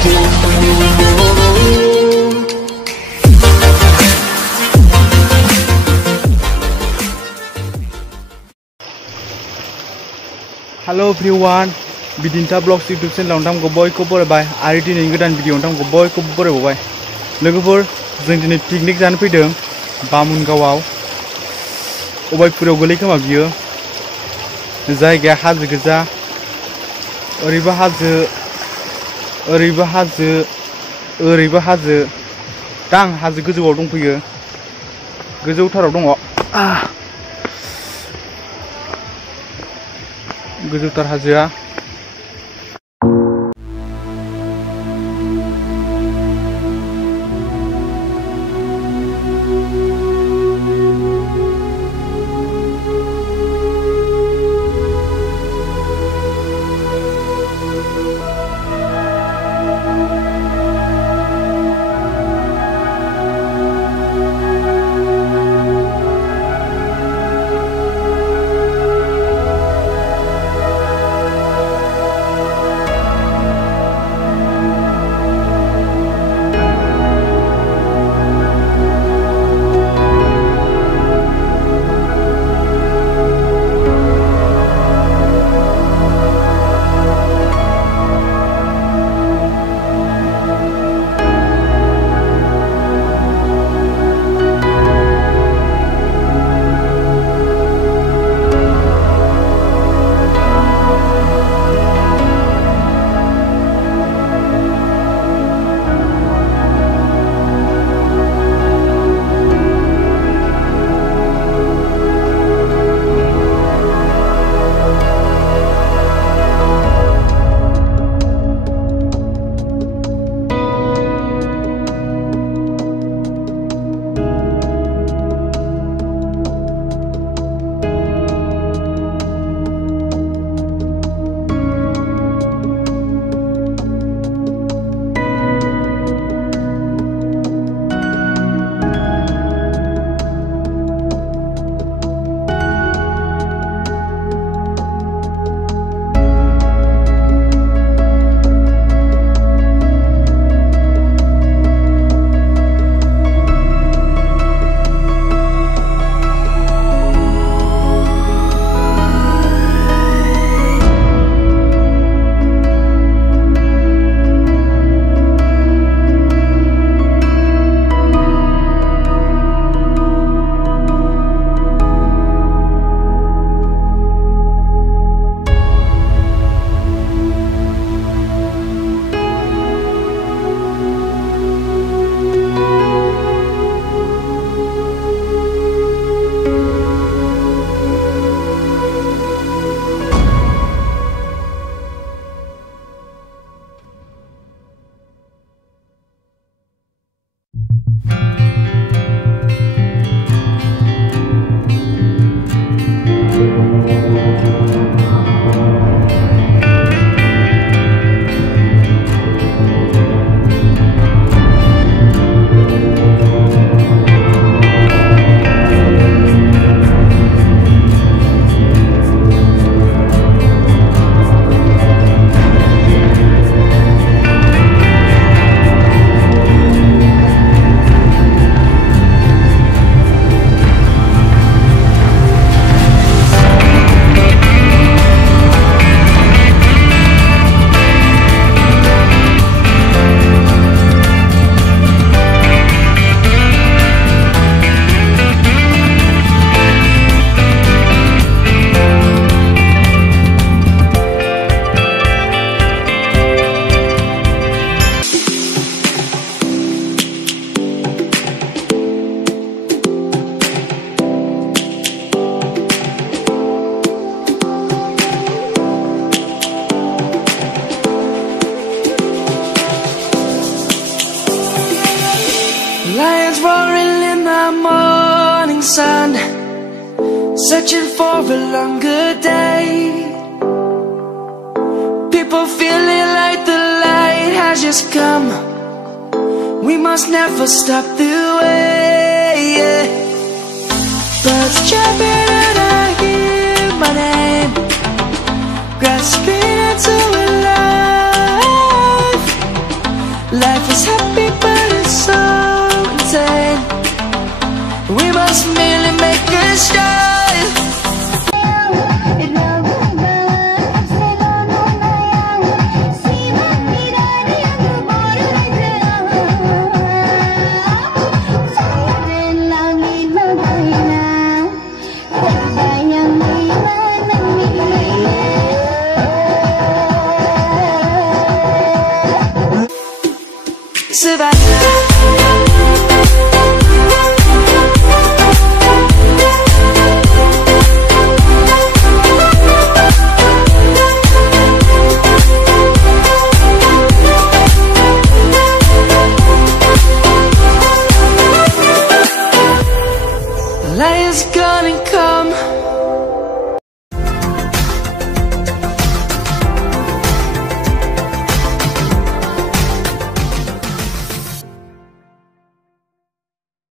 Hello everyone, Bidinta Vlogs YouTube channel nोंथांमोनखौ बयखौबो बरायबाय आरो दिनै गोदान भिडिअ नोंथांमोनखौ बयखौबो बरायबावबाय। लोगोफोर जों दिनै पिकनिक जानो फैदों बामुनगावआव। अबायपुराव गोलैखोमा बियो। जायगाया हाजो गोजा। ओरैबो हाजो ओरैबो हाजो ओरैबो हाजो। दा आं हाजो गोजौआव दंफैयो। गोजौथाराव दङ। गोजौथार हाजोआ। Lions roaring in the morning sun, searching for a longer day. People feeling like the light has just come. We must never stop the way. Birds chirping and I hear my name, grasping into a life. Life is happy but it's so insane. We must merely make a start. Survive.